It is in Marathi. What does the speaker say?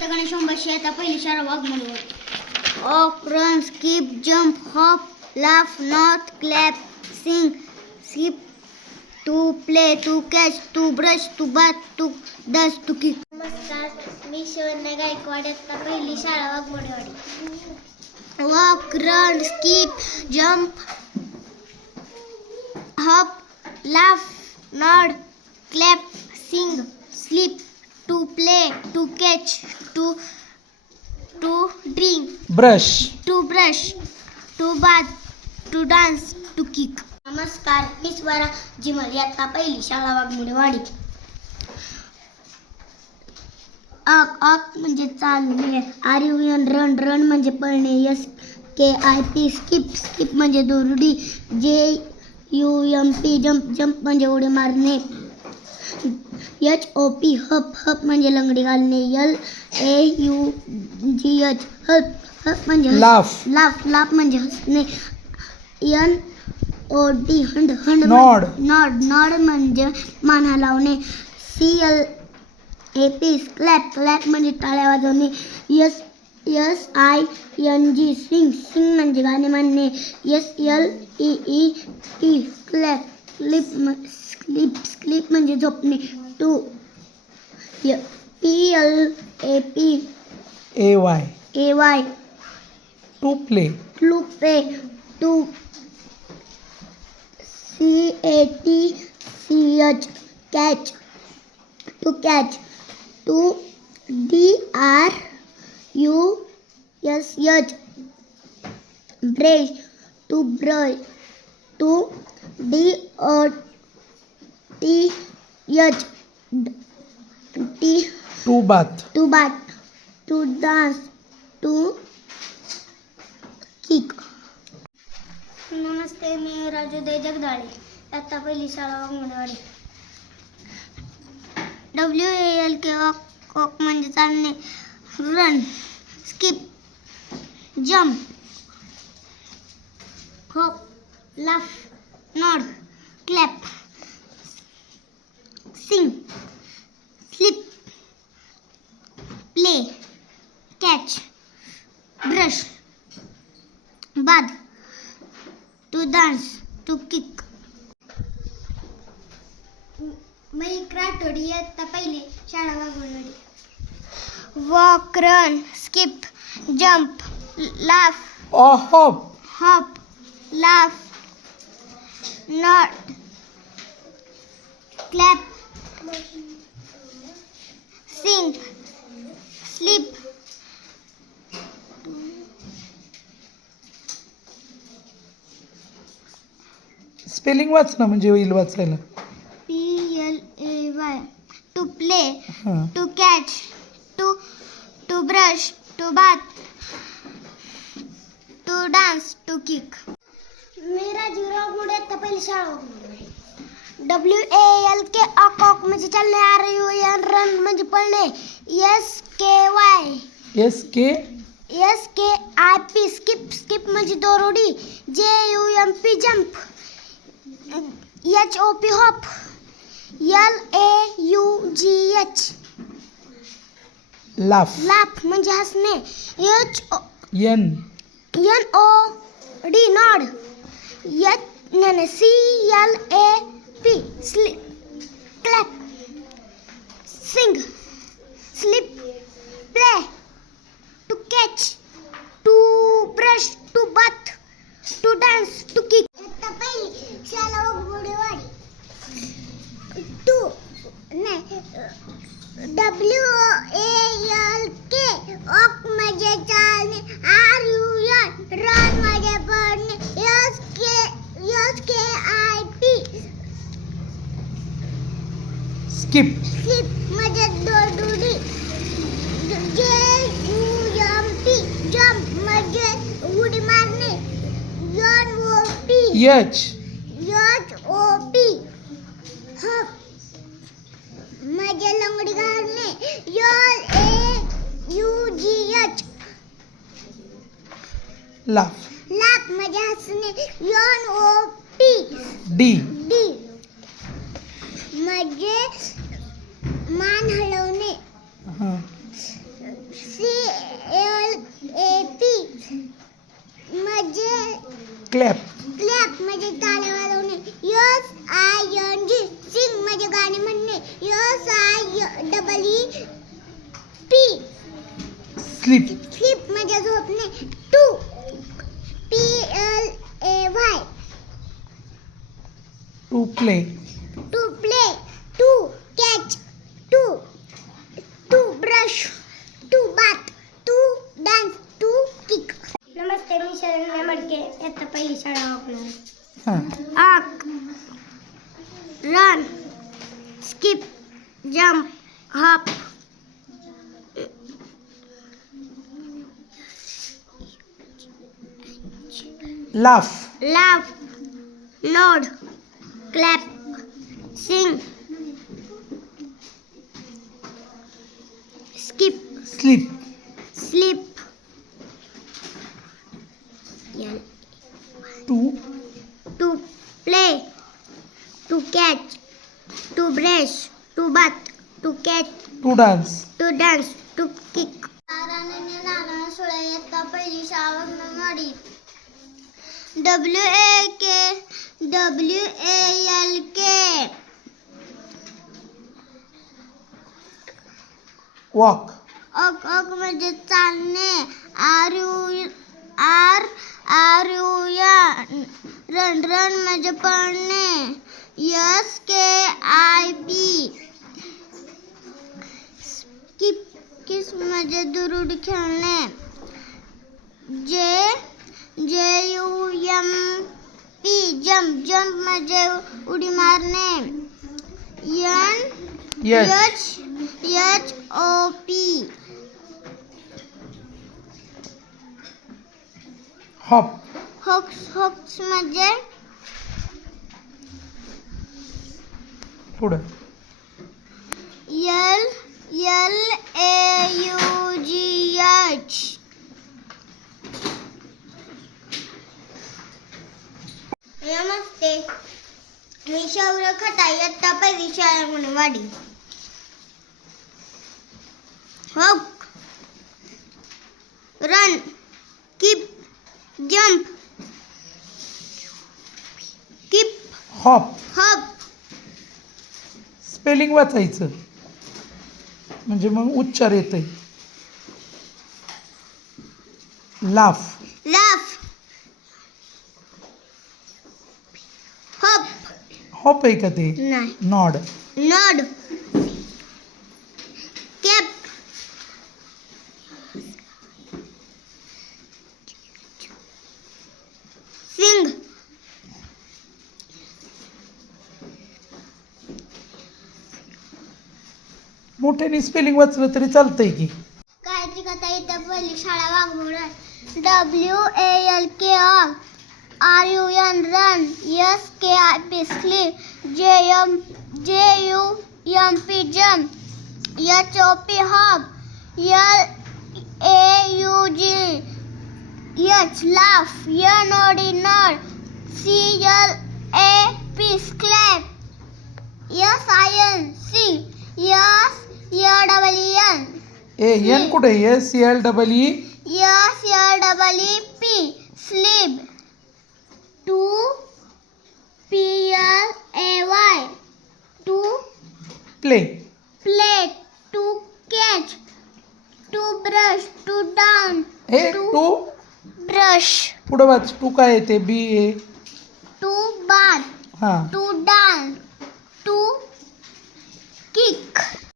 गणेश ओंबाशी आता पहिली शाळा वाघ walk run skip jump hop laugh nod clap sing skip to play to catch to brush to bath to dance to kick नमस्कार मी शिवण्य गायकवाड आता पहिली शाळा Waghmodewadi walk run skip jump hop, laugh, nod, clap, sing, sleep, to play, to catch, to to drink, brush to brush, to bath, to dance, to kick. नमस्कार मी स्वरा जिमल. याता पहिली शाळा वाघमुडे वाडी. अक अक म्हणजे चालणे R U N run run म्हणजे पळणे S K I P skip skip म्हणजे दोरडी J U M P jump jump म्हणजे उडी मारणे. एच ओ पी हप हप म्हणजे लंगडी घालणे. L A U G H hop hop म्हणजे लाफ. लाफ लाफ म्हणजे हसणे. N O D hand hand nod. Nod nod म्हणजे माना लावणे. C L A P clap clap म्हणजे टाळ्या वाजवणे. S S I N G sing sing म्हणजे गाणे म्हणणे S L E E T clap sleep sleep sleep म्हणजे झोपणे to P L A P A Y A Y to play to play to C A T C H catch to catch to D R U S H brush to brush to D O T H T to bath to bath to dance to kick नमस्ते मी राजोदय जगदाळे आता पहिली शाळा Anganwadi. W A L K walk म्हणजे चालणे. Run skip jump hop laugh nod clap sing sleep play catch brush bath to dance to kick. मी क्राटोडी इयत्ता पहिली शाळा वागवणारी walk run skip jump laugh ओ hop. Hop laugh nod clap sing sleep spelling वाच ना म्हणजे होईल वाचायला. P L A Y to play हां. To catch to to brush to bath to dance to kick मी राजीवराव मुळे आता पहिली शाळा W A L K walk म्हणजे चालणे आर यू एन रन म्हणजे पळणे S K Y S K S K I P skip skip म्हणजे दोरोडी J U M P jump H O P hop L A U G H laugh laugh म्हणजे हसणे H O N N O D nod H नाही C L A P slip clap sing sleep play to catch to brush to bath to dance to kick पहिली वाडी टू नाही W A L K walk म्हणजे चालणे आर यू एन रन म्हणजे पडणे S K S K I P skip skip म्हणजे दोडुडी जे यू एम पी जम्प म्हणजे उडी मारणे. N O P H H O P hop म्हणजे लंगडी घालणे. L A U G H. Laugh laugh म्हणजे हसणे. N O P D D म्हणजे मान हलवणे. सी एल ए पी म्हणजे क्लॅप क्लॅप म्हणजे गाणे वाजवणे S I N G sing म्हणजे गाणे म्हणणे. S I double E P sleep sleep म्हणजे झोपणे. To P L A Y to play Madke इयत्ता पहिली शाळा वापरणार हां walk run skip jump hop laugh laugh, nod, clap, sing, skip, sleep sleep, to to play, to catch, to brush, to bath, to catch, to dance to dance, to kick. W A K W A L K walk walk walk म्हणजे चालणे R U R R U N run run म्हणजे पळणे S K I P skip किस म्हणजे दुरुड खेळणे J J U M P jump jump म्हणजे उडी मारणे N H. H H O P. Hop hops hops म्हणजे पुढं L L A U G H नमस्ते. मी शौर्य खटा इयत्ता पहिली शाळा म्हणून वाडी walk run skip jump skip hop. Hop. Spelling वाचायचं. म्हणजे मग उच्चार येतंय. लाफ. laugh hop हॉप आहे का ते? नाही. नॉड. nod मोठ्याने स्पेलिंग वाचलं तरी चालतंय की. गायत्री कथा इथं पहिली शाळा Waghmode W A L K R R U N run S K I P J M J U M P jump H O P hop L A U G H laugh N O D nod C L A P clap S I N C S L double N A N कुठे S L double E S L double E P sleep to P L A Y to play plate to catch to brush to down A to brush पुढे वाच टू काय येते B A to bath to dance to kick